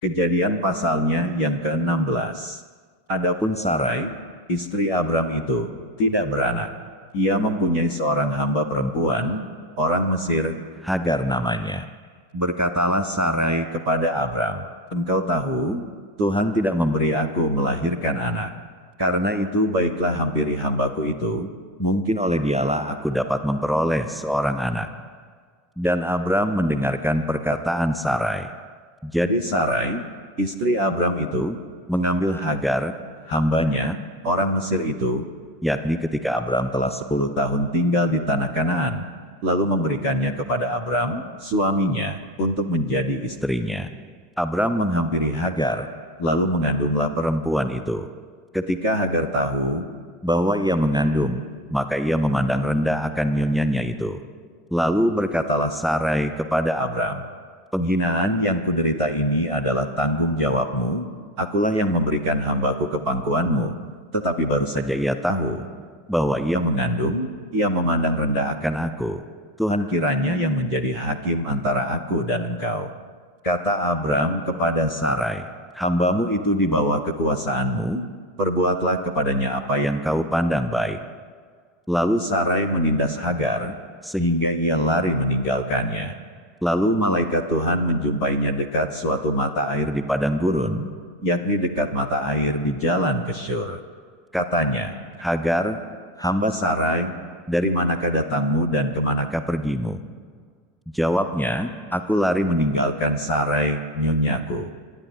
Kejadian pasalnya yang ke-16. Adapun Sarai, istri Abram itu, tidak beranak. Ia mempunyai seorang hamba perempuan, orang Mesir, Hagar namanya. Berkatalah Sarai kepada Abram, "Engkau tahu, Tuhan tidak memberi aku melahirkan anak. Karena itu baiklah hampiri hambaku itu, mungkin oleh dialah aku dapat memperoleh seorang anak." Dan Abram mendengarkan perkataan Sarai. Jadi Sarai, istri Abram itu, mengambil Hagar, hambanya, orang Mesir itu, yakni ketika Abram telah 10 tahun tinggal di tanah Kanaan, lalu memberikannya kepada Abram, suaminya, untuk menjadi istrinya. Abram menghampiri Hagar, lalu mengandunglah perempuan itu. Ketika Hagar tahu bahwa ia mengandung, maka ia memandang rendah akan nyonyanya itu. Lalu berkatalah Sarai kepada Abram, "Penghinaan yang kuderita ini adalah tanggung jawabmu, akulah yang memberikan hambaku ke pangkuanmu." Tetapi baru saja ia tahu bahwa ia mengandung, ia memandang rendah akan aku. Tuhan kiranya yang menjadi hakim antara aku dan engkau. Kata Abram kepada Sarai, "Hambamu itu di bawah kekuasaanmu, perbuatlah kepadanya apa yang kau pandang baik." Lalu Sarai menindas Hagar, sehingga ia lari meninggalkannya. Lalu malaikat Tuhan menjumpainya dekat suatu mata air di padang gurun, yakni dekat mata air di jalan ke Syur. Katanya, "Hagar, hamba Sarai, dari manakah datangmu dan kemanakah pergimu?" Jawabnya, "Aku lari meninggalkan Sarai, nyonyaku."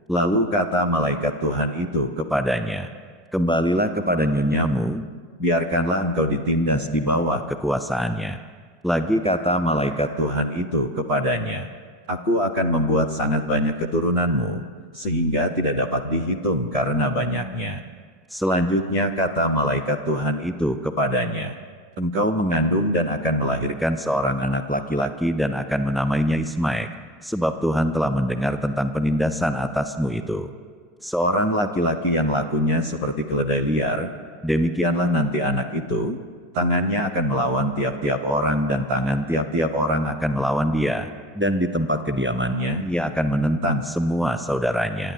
Lalu kata malaikat Tuhan itu kepadanya, "Kembalilah kepada nyonyamu, biarkanlah engkau ditindas di bawah kekuasaannya." Lagi kata malaikat Tuhan itu kepadanya, "Aku akan membuat sangat banyak keturunanmu, sehingga tidak dapat dihitung karena banyaknya." Selanjutnya kata malaikat Tuhan itu kepadanya, "Engkau mengandung dan akan melahirkan seorang anak laki-laki dan akan menamainya Ismail, sebab Tuhan telah mendengar tentang penindasan atasmu itu. Seorang laki-laki yang lakunya seperti keledai liar, demikianlah nanti anak itu, tangannya akan melawan tiap-tiap orang dan tangan tiap-tiap orang akan melawan dia, dan di tempat kediamannya ia akan menentang semua saudaranya."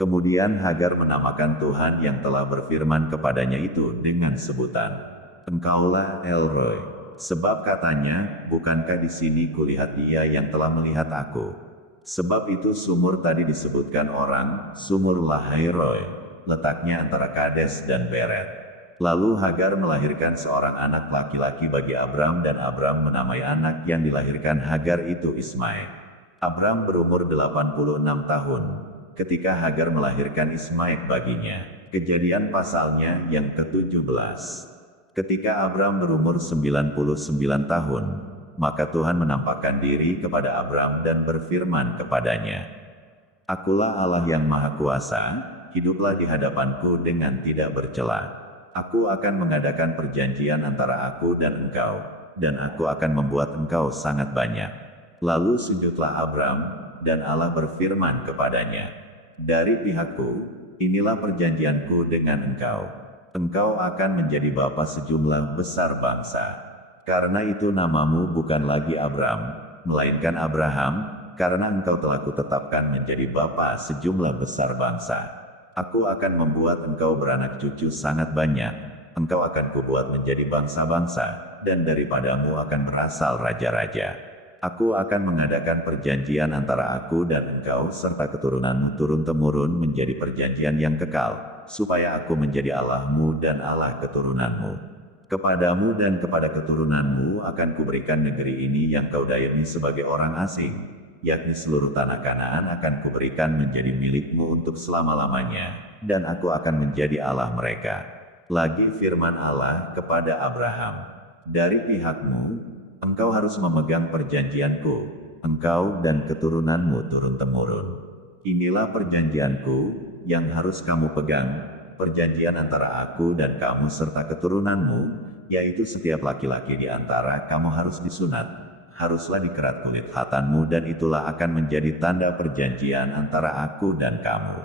Kemudian Hagar menamakan Tuhan yang telah berfirman kepadanya itu dengan sebutan, "Engkaulah El-Roi." Sebab katanya, "Bukankah di sini kulihat dia yang telah melihat aku?" Sebab itu sumur tadi disebutkan orang, sumur Lahai-Roi, letaknya antara Kades dan Beret. Lalu Hagar melahirkan seorang anak laki-laki bagi Abram dan Abram menamai anak yang dilahirkan Hagar itu Ismail. Abram berumur 86 tahun ketika Hagar melahirkan Ismail baginya. Kejadian pasalnya yang ke-17. Ketika Abram berumur 99 tahun, maka Tuhan menampakkan diri kepada Abram dan berfirman kepadanya, "Akulah Allah yang Maha Kuasa, hiduplah di hadapanku dengan tidak bercela. Aku akan mengadakan perjanjian antara aku dan engkau, dan aku akan membuat engkau sangat banyak." Lalu sujudlah Abram, dan Allah berfirman kepadanya, "Dari pihakku, inilah perjanjianku dengan engkau. Engkau akan menjadi bapa sejumlah besar bangsa. Karena itu namamu bukan lagi Abram, melainkan Abraham, karena engkau telah kutetapkan menjadi bapa sejumlah besar bangsa. Aku akan membuat engkau beranak cucu sangat banyak, engkau akan kubuat menjadi bangsa-bangsa, dan daripadamu akan berasal raja-raja. Aku akan mengadakan perjanjian antara aku dan engkau serta keturunanmu turun-temurun menjadi perjanjian yang kekal, supaya aku menjadi Allahmu dan Allah keturunanmu. Kepadamu dan kepada keturunanmu akan kuberikan negeri ini yang kau dayami sebagai orang asing, yakni seluruh tanah Kanaan akan kuberikan menjadi milikmu untuk selama-lamanya, dan aku akan menjadi Allah mereka." Lagi firman Allah kepada Abraham, "Dari pihakmu, engkau harus memegang perjanjianku, engkau dan keturunanmu turun-temurun. Inilah perjanjianku, yang harus kamu pegang, perjanjian antara aku dan kamu serta keturunanmu, yaitu setiap laki-laki di antara kamu harus disunat, haruslah dikerat kulit khatanmu dan itulah akan menjadi tanda perjanjian antara aku dan kamu.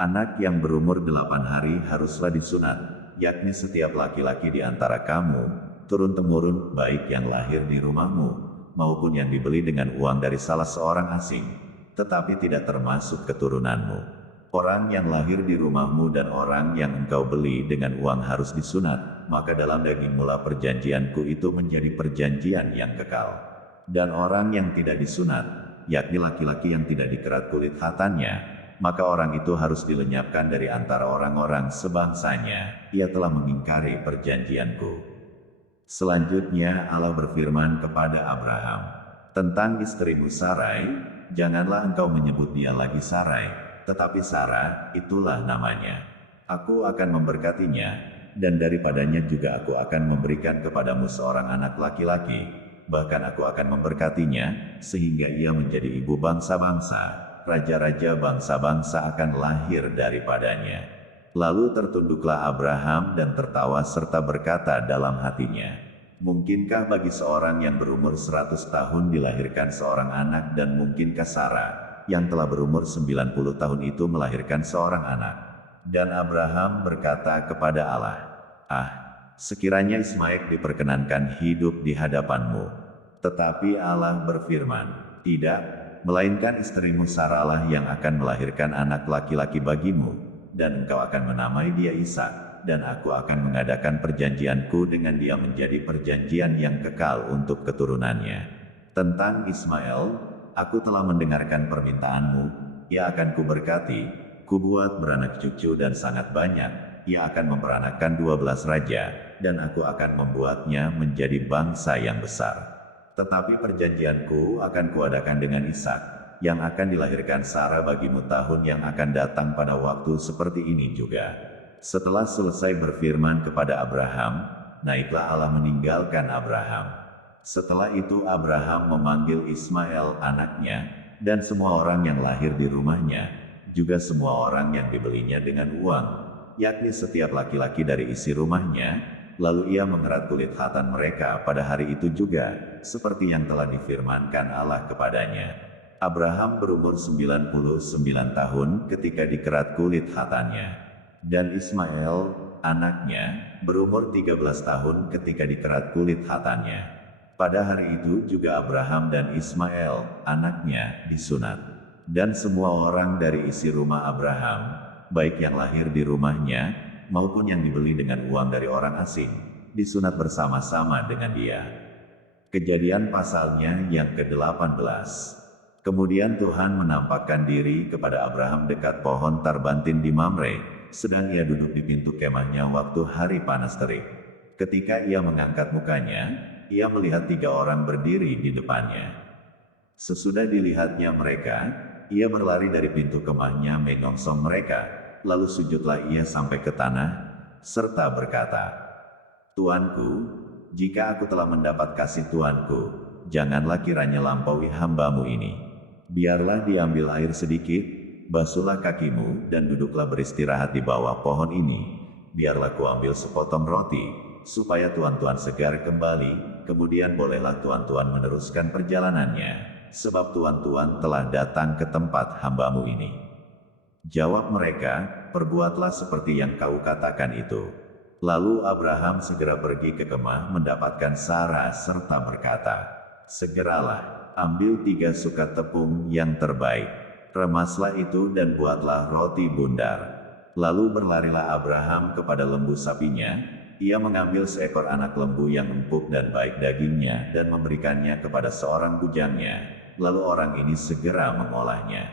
Anak yang berumur 8 hari haruslah disunat, yakni setiap laki-laki di antara kamu, turun-temurun, baik yang lahir di rumahmu, maupun yang dibeli dengan uang dari salah seorang asing. tetapi tidak termasuk keturunanmu. Orang yang lahir di rumahmu dan orang yang engkau beli dengan uang harus disunat, maka dalam dagingmulah perjanjianku itu menjadi perjanjian yang kekal. Dan orang yang tidak disunat, yakni laki-laki yang tidak dikerat kulit khatannya, maka orang itu harus dilenyapkan dari antara orang-orang sebangsanya. Ia telah mengingkari perjanjianku. Selanjutnya Allah berfirman kepada Abraham tentang istrimu Sarai, janganlah engkau menyebut dia lagi Sarai, tetapi Sarah, itulah namanya. Aku akan memberkatinya, dan daripadanya juga aku akan memberikan kepadamu seorang anak laki-laki. Bahkan aku akan memberkatinya, sehingga ia menjadi ibu bangsa-bangsa. Raja-raja bangsa-bangsa akan lahir daripadanya. Lalu tertunduklah Abraham dan tertawa serta berkata dalam hatinya, mungkinkah bagi seorang yang berumur 100 tahun dilahirkan seorang anak, dan mungkinkah Sarah yang telah berumur 90 tahun itu melahirkan seorang anak? Dan Abraham berkata kepada Allah, sekiranya Ismail diperkenankan hidup di hadapanmu. Tetapi Allah berfirman, tidak, melainkan istrimu Sarahlah yang akan melahirkan anak laki-laki bagimu, dan engkau akan menamai dia Ishak, dan aku akan mengadakan perjanjianku dengan dia menjadi perjanjian yang kekal untuk keturunannya. Tentang Ismail, aku telah mendengarkan permintaanmu, ia akan kuberkati, kubuat beranak cucu dan sangat banyak, ia akan memperanakkan 12 raja, dan aku akan membuatnya menjadi bangsa yang besar. Tetapi perjanjianku akan kuadakan dengan Ishak, yang akan dilahirkan Sarah bagimu tahun yang akan datang pada waktu seperti ini juga. Setelah selesai berfirman kepada Abraham, naiklah Allah meninggalkan Abraham. Setelah itu Abraham memanggil Ismail anaknya, dan semua orang yang lahir di rumahnya, juga semua orang yang dibelinya dengan uang, yakni setiap laki-laki dari isi rumahnya, lalu ia mengerat kulit khatan mereka pada hari itu juga, seperti yang telah difirmankan Allah kepadanya. Abraham berumur 99 tahun ketika dikerat kulit khatannya, dan Ismail, anaknya, berumur 13 tahun ketika dikerat kulit khatannya. Pada hari itu juga Abraham dan Ismail, anaknya, disunat. Dan semua orang dari isi rumah Abraham, baik yang lahir di rumahnya, maupun yang dibeli dengan uang dari orang asing, disunat bersama-sama dengan dia. Kejadian pasalnya yang ke-18. Kemudian Tuhan menampakkan diri kepada Abraham dekat pohon tarbantin di Mamre, sedang ia duduk di pintu kemahnya waktu hari panas terik. Ketika ia mengangkat mukanya, ia melihat 3 orang berdiri di depannya. Sesudah dilihatnya mereka, ia berlari dari pintu kemahnya menyongsong mereka, lalu sujudlah ia sampai ke tanah, serta berkata, Tuanku, jika aku telah mendapat kasih Tuanku, janganlah kiranya lampaui hambamu ini. Biarlah diambil air sedikit, basuhlah kakimu, dan duduklah beristirahat di bawah pohon ini. Biarlah kuambil sepotong roti, supaya tuan-tuan segar kembali, kemudian bolehlah tuan-tuan meneruskan perjalanannya, sebab tuan-tuan telah datang ke tempat hambamu ini. Jawab mereka, perbuatlah seperti yang kau katakan itu. Lalu Abraham segera pergi ke kemah mendapatkan Sarah serta berkata, segeralah, ambil 3 sukat tepung yang terbaik, remaslah itu dan buatlah roti bundar. Lalu berlarilah Abraham kepada lembu sapinya. Ia mengambil seekor anak lembu yang empuk dan baik dagingnya dan memberikannya kepada seorang bujangnya. Lalu orang ini segera mengolahnya.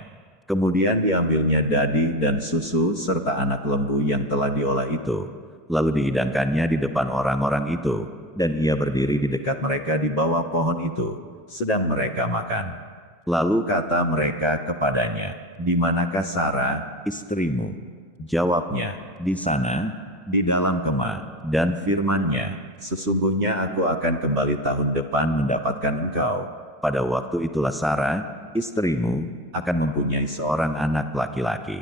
Kemudian diambilnya dadi dan susu serta anak lembu yang telah diolah itu. Lalu dihidangkannya di depan orang-orang itu, dan ia berdiri di dekat mereka di bawah pohon itu, sedang mereka makan. Lalu kata mereka kepadanya, di manakah Sarah, istrimu? Jawabnya, di sana, di dalam kemah, dan firman-Nya, sesungguhnya aku akan kembali tahun depan mendapatkan engkau. Pada waktu itulah Sarah, istrimu, akan mempunyai seorang anak laki-laki.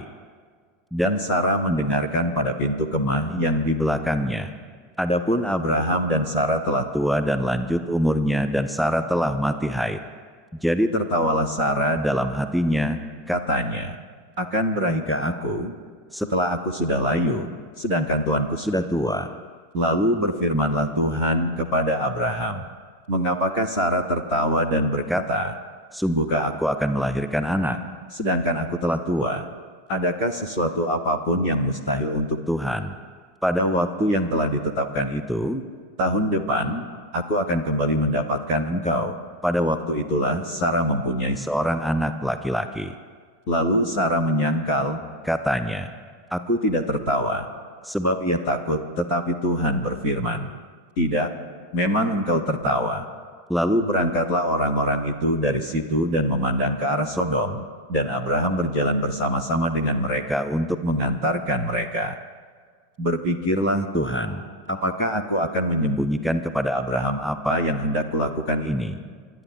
Dan Sarah mendengarkan pada pintu kemah yang di belakangnya. Adapun Abraham dan Sarah telah tua dan lanjut umurnya, dan Sarah telah mati haid. Jadi tertawalah Sarah dalam hatinya, katanya, akan berahikah aku setelah aku sudah layu, sedangkan tuanku sudah tua? Lalu berfirmanlah Tuhan kepada Abraham, mengapakah Sarah tertawa dan berkata, sungguhkah aku akan melahirkan anak, sedangkan aku telah tua? Adakah sesuatu apapun yang mustahil untuk Tuhan? Pada waktu yang telah ditetapkan itu, tahun depan, aku akan kembali mendapatkan engkau. Pada waktu itulah Sarah mempunyai seorang anak laki-laki. Lalu Sarah menyangkal, katanya, "Aku tidak tertawa, sebab ia takut, tetapi Tuhan berfirman, 'Tidak, memang engkau tertawa.'" Lalu berangkatlah orang-orang itu dari situ dan memandang ke arah Sodom, dan Abraham berjalan bersama-sama dengan mereka untuk mengantarkan mereka. Berpikirlah Tuhan, apakah aku akan menyembunyikan kepada Abraham apa yang hendak kulakukan ini?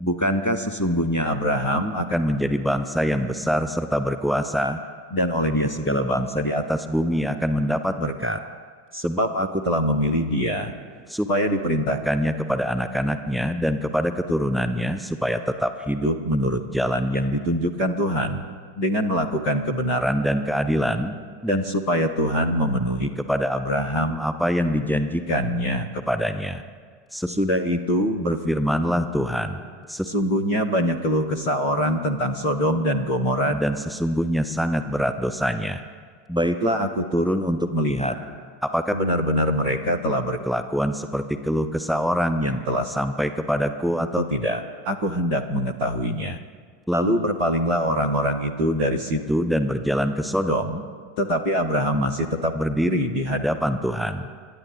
Bukankah sesungguhnya Abraham akan menjadi bangsa yang besar serta berkuasa, dan oleh dia segala bangsa di atas bumi akan mendapat berkat. Sebab aku telah memilih dia, supaya diperintahkannya kepada anak-anaknya dan kepada keturunannya supaya tetap hidup menurut jalan yang ditunjukkan Tuhan, dengan melakukan kebenaran dan keadilan, dan supaya Tuhan memenuhi kepada Abraham apa yang dijanjikannya kepadanya. Sesudah itu berfirmanlah Tuhan, "Sesungguhnya banyak keluh kesah orang tentang Sodom dan Gomora dan sesungguhnya sangat berat dosanya. Baiklah aku turun untuk melihat, apakah benar-benar mereka telah berkelakuan seperti keluh kesah orang yang telah sampai kepadaku atau tidak, aku hendak mengetahuinya." Lalu berpalinglah orang-orang itu dari situ dan berjalan ke Sodom, tetapi Abraham masih tetap berdiri di hadapan Tuhan.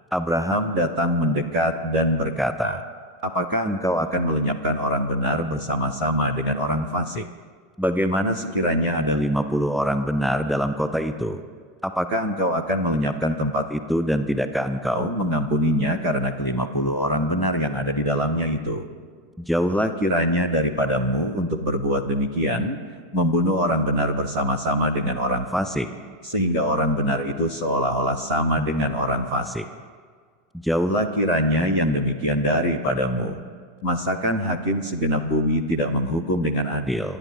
Abraham datang mendekat dan berkata, "Apakah engkau akan melenyapkan orang benar bersama-sama dengan orang fasik? Bagaimana sekiranya ada 50 orang benar dalam kota itu? Apakah engkau akan melenyapkan tempat itu dan tidakkah engkau mengampuninya karena ke-50 orang benar yang ada di dalamnya itu? Jauhlah kiranya daripadamu untuk berbuat demikian, membunuh orang benar bersama-sama dengan orang fasik, sehingga orang benar itu seolah-olah sama dengan orang fasik. Jauhlah kiranya yang demikian daripadamu. Masakan hakim segenap bumi tidak menghukum dengan adil?"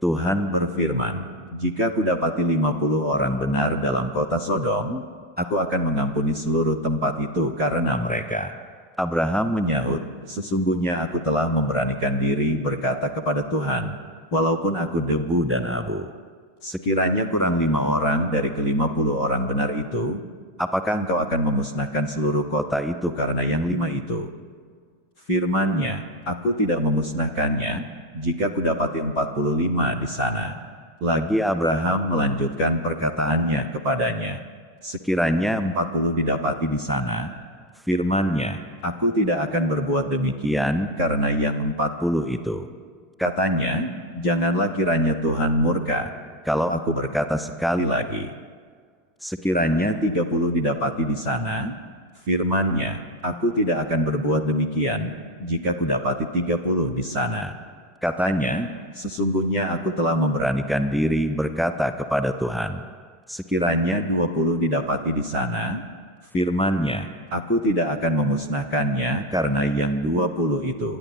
Tuhan berfirman, "Jika kudapati 50 orang benar dalam kota Sodom, aku akan mengampuni seluruh tempat itu karena mereka." Abraham menyahut, "Sesungguhnya aku telah memberanikan diri berkata kepada Tuhan, walaupun aku debu dan abu. Sekiranya kurang 5 orang dari ke-50 orang benar itu, apakah engkau akan memusnahkan seluruh kota itu karena yang 5 itu?" Firman-Nya, "Aku tidak memusnahkannya, jika kudapati 45 di sana." Lagi Abraham melanjutkan perkataannya kepadanya, "Sekiranya 40 didapati di sana," firman-Nya, "aku tidak akan berbuat demikian karena yang 40 itu." Katanya, "Janganlah kiranya Tuhan murka, kalau aku berkata sekali lagi. Sekiranya 30 didapati di sana," firman-Nya, "aku tidak akan berbuat demikian, jika kudapati 30 di sana." Katanya, "Sesungguhnya aku telah memberanikan diri berkata kepada Tuhan, sekiranya 20 didapati di sana," firman-Nya, "aku tidak akan memusnahkannya karena yang 20 itu."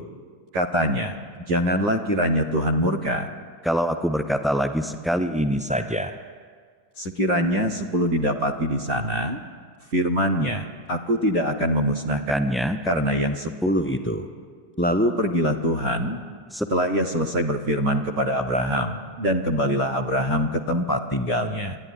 Katanya, "Janganlah kiranya Tuhan murka, kalau aku berkata lagi sekali ini saja. Sekiranya 10 didapati di sana," firman-Nya, "aku tidak akan memusnahkannya karena yang 10 itu." Lalu pergilah Tuhan, setelah ia selesai berfirman kepada Abraham, dan kembalilah Abraham ke tempat tinggalnya.